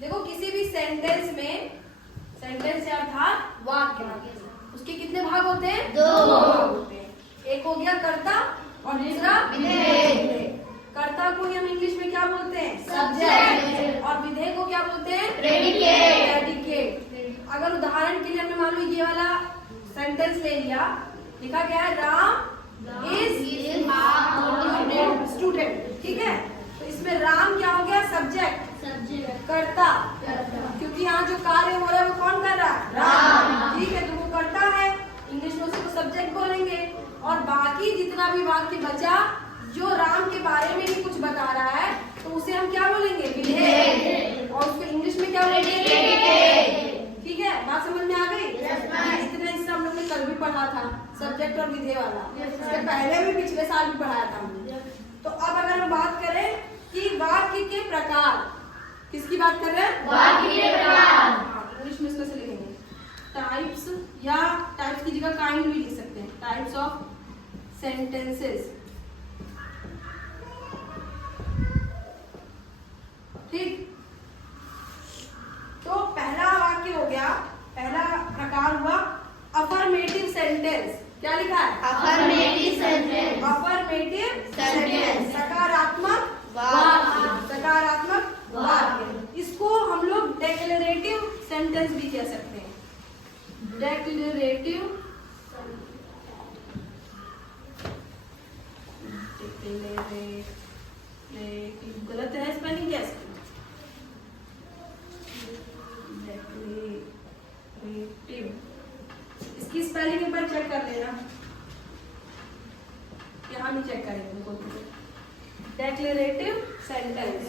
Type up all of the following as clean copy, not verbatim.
देखो किसी भी सेंटेंस में, सेंटेंस अर्थात वाक्य, उसके कितने भाग होते हैं? 2 भाग होते हैं। एक हो गया कर्ता और दूसरा विधेय। कर्ता को हम इंग्लिश में क्या बोलते हैं? सब्जेक्ट। और विधेय को क्या बोलते हैं? प्रेडिकेट। अगर उदाहरण के लिए हमने मान लो ये वाला सेंटेंस ले लिया, लिखा गया है राम इज स्टूडेंट, ठीक है? तो इसमें राम क्या हो गया? सब्जेक्ट, कर्ता, क्योंकि यहाँ जो कार्य हो रहा है वो कौन कर रहा है? राम, ठीक है? तो वो कर्ता है, इंग्लिश में उसको सब्जेक्ट बोलेंगे। और बाकी जितना भी वाक्य बचा जो राम के बारे में ही कुछ बता रहा है तो उसे हम क्या बोलेंगे? विधेय। और उसको इंग्लिश में क्या बोलेंगे? ठीक है, बात समझ में आ गई? इतना हिस्सा हम लोग ने कल भी पढ़ा था, सब्जेक्ट और विधेय वाला। इससे पहले भी पिछले साल भी पढ़ाया था हमने। तो अब अगर हम बात करें कि वाक्य के प्रकार, किसकी बात कर रहे हैं? वाक्य के प्रकार। इंग्लिश में इसको लिखेंगे टाइप्स, या टाइप्स की जगह काइंड भी लिख सकते हैं, टाइप्स ऑफ सेंटेंसेस। ठीक, तो पहला वाक्य हो गया, पहला प्रकार हुआ अफर्मेटिव सेंटेंस। क्या लिखा है? Affirmative sentence. अफर्मेटिव सेंटेंस, सकारात्मक वाक्य, सकारात्मक वाक्य। इसको हम लोग डेक्लेरेटिव सेंटेंस भी कह सकते हैं। डेक्लेरेटिव, गलत है स्पेलिंग क्या है? इसकी स्पेलिंग एक बार चेक कर लेना, यहाँ नहीं चेक करेंगे। Declarative sentence.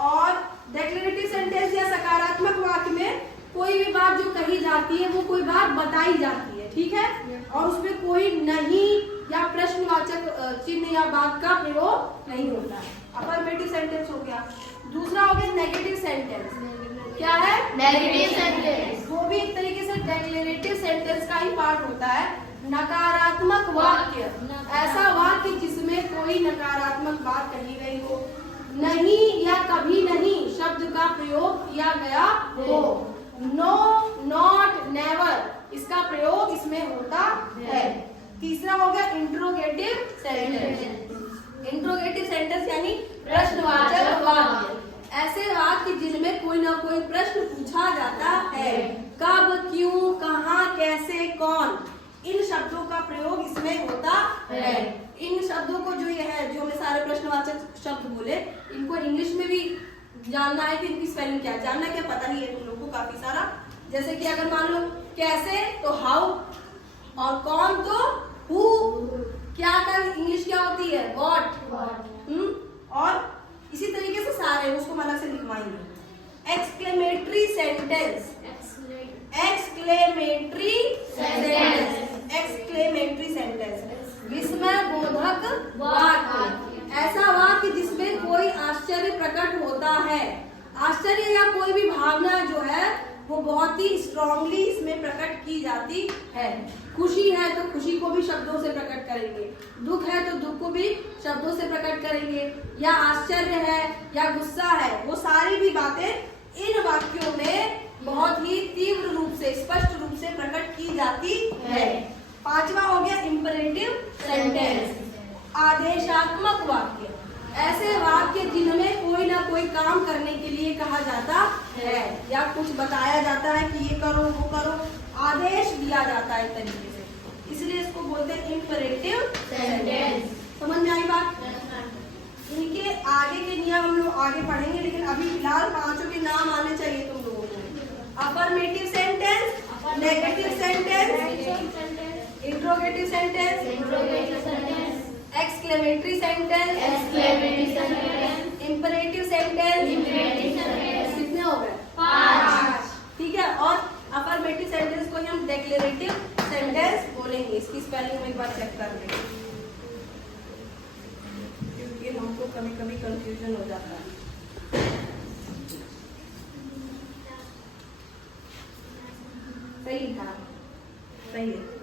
और डेक्लेरेटिव सेंटेंस या सकारात्मक वाक्य में कोई भी बात जो कही जाती है वो कोई बात बताई जाती है, ठीक है? और उसमें कोई नहीं या प्रश्नवाचक चिन्ह या बात का प्रयोग नहीं होता है। अफर्मेटिव सेंटेंस हो गया। दूसरा हो गया नेगेटिव सेंटेंस। क्या है? Negative sentence. वो भी एक तरीके से डेक्लेरेटिव सेंटेंस का ही पार्ट होता है। नकारात्मक वाक्य, ऐसा वाक्य जिसमें कोई नकारात्मक बात कही गई हो, नहीं या कभी नहीं शब्द का प्रयोग किया गया हो। नो, नॉट, नेवर, इसका प्रयोग इसमें होता है। तीसरा हो गया इंट्रोगेटिव सेंटेंस। इंट्रोगेटिव सेंटेंस यानी प्रश्नवाचक वाक्य, ऐसे वाक्य जिनमें कोई ना कोई प्रश्न पूछा जाता है। कब, क्यों, कहाँ, कैसे, कौन, इन शब्दों का प्रयोग इसमें होता है। इन शब्दों को जो ये है, जो हमने सारे प्रश्नवाचक शब्द बोले, इनको इंग्लिश में भी जानना है कि इनकी स्पेलिंग क्या है। जानना क्या, पता ही है तुम लोगों को काफी सारा। जैसे कि अगर मान लो कैसे तो हाउ, और कौन तो हु, क्या का इंग्लिश क्या होती है? व्हाट। और इसी तरीके से सारे उसको अलग से लिखवाएंगे। Exclamatory sentence, exclamatory sentence, exclamatory sentence, विस्मय बोधक वाक्य, ऐसा वाक्य जिसमें कोई आश्चर्य प्रकट होता है। आश्चर्य या कोई भी भावना जो है वो बहुत ही स्ट्रांगली इसमें प्रकट की जाती है। खुशी है तो खुशी को भी शब्दों से प्रकट करेंगे, दुख है तो दुख को भी शब्दों से प्रकट करेंगे, या आश्चर्य है या गुस्सा है, वो सारी भी बातें इन वाक्यों में बहुत ही तीव्र रूप से, स्पष्ट रूप से प्रकट की जाती है। पांचवा हो गया इंपरेटिव सेंटेंस, आदेशात्मक वाक्य, ऐसे वाक्य जिनमें कोई ना कोई काम करने के लिए कहा जाता है या कुछ बताया जाता है कि ये करो वो करो, आदेश दिया जाता है तरीके से, इसलिए इसको बोलते हैं इंपरेटिव सेंटेंस। समझ में आई बात? इनके आगे के नियम हम लोग आगे पढ़ेंगे, लेकिन अभी फिलहाल पांचों के नाम आने चाहिए तुम लोगों को। Affirmative sentence, negative sentence, interrogative sentence, exclamatory sentence, imperative sentence, कितने हो गए? 5। ठीक है, और अफर्मेटिव सेंटेंस को हम डेक्लेरेटिव सेंटेंस बोलेंगे। इसकी स्पेलिंग में एक बार चेक कर लेंगे, क्योंकि हमको कभी कभी कंफ्यूजन हो जाता है। सही था, सही है।